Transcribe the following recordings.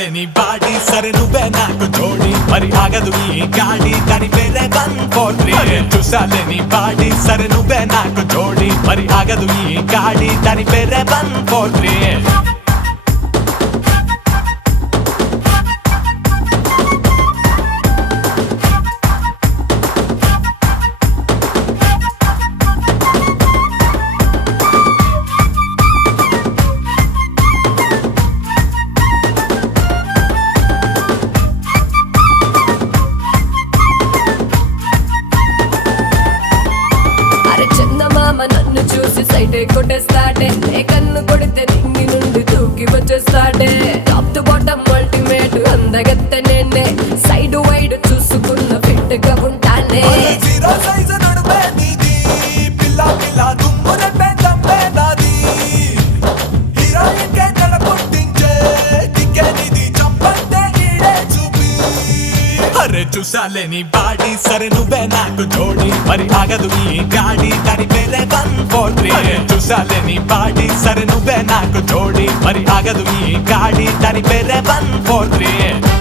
చూసాలే నీ బాడీ సరే నువ్వే నాకు జోడి మరి ఆగదు ఈ గాడి దాని పేరే 143 చూసాలే నీ బాడీ సరే నువ్వే నాకు జోడి మరి ఆగదు ఈ గాడి దాని పేరే 143 నన్ను చూసి సైటే కొట్టేస్తాడే ఏ కన్ను కొడితే నింగి నుండి తూకి వచ్చేస్తాడే టాప్ టు బాటమ్ అల్టిమేట్ అందగత్త నేనే సైడ్ వైడ్ చూసుకున్న ఫిట్ గా ఉంటానే చూసాలే నీ బాడీ సరే నువ్వే నాకు జోడి మరి ఆగదు ఈ గాడి దాని పేరే 143 చూసాలే నీ బాడీ సరే నువ్వే నాకు జోడి మరి ఆగదు ఈ గాడి దాని పేరే 143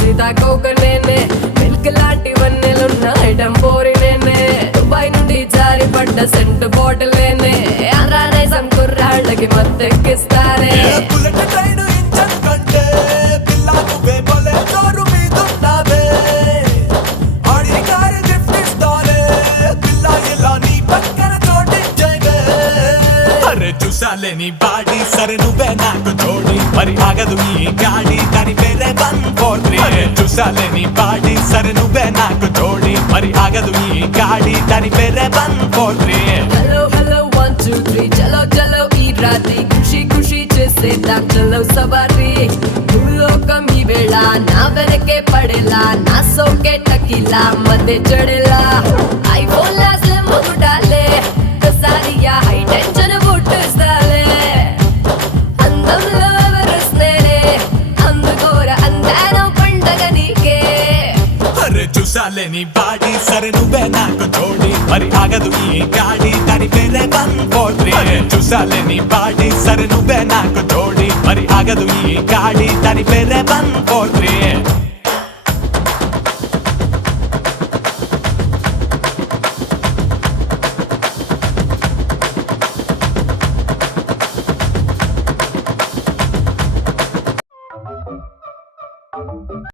సీతాకోక నేనే మిల్క్ లాంటి వన్నెలున్న ఐటమ్ పోరి నేనే దుబాయ్ నుండి జారి పడ్డ సెంట్ బాటిల్ నేనే ఆంధ్రానైజం కుర్రాళ్ళకి మత్తెక్కిస్తానే చూసాలే నీ బాడీ సరే నువ్వే నాకు జోడి మరి ఆగదు ఈ గాడి దాని పేరే 143 చూసాలే నీ బాడీ సరే నువ్వే నాకు జోడి మరి ఆగదు ఈ గాడి దాని పేరే 143 హలో హలో 1 2 3 చలో చలో ఈ రాత్రి ఖుషి ఖుషి చేసేద్దాం చలో సవారీ భూలోకం ఈ వేళ నా వెనకే పడేలా నా సోకే టకిలా మధ్య చడేలా ఐఫోన్ లాస్ మొగుడాలే కసారియా హై టెన్షన్ పుట్టిస్తాలే అందంలో ఎవరిస్తేనే అందుకోర అందాను పండగ నీకే చూసాలే నీ బాడీ సరే నువ్వే నాకు జోడి మరి ఆగదు ఈ గాడి దాని పేరే 143 చూసాలే నీ బాడీ సరే నువ్వే నాకు జోడి మరి ఆగదు ఈ గాడి దాని పేరే 143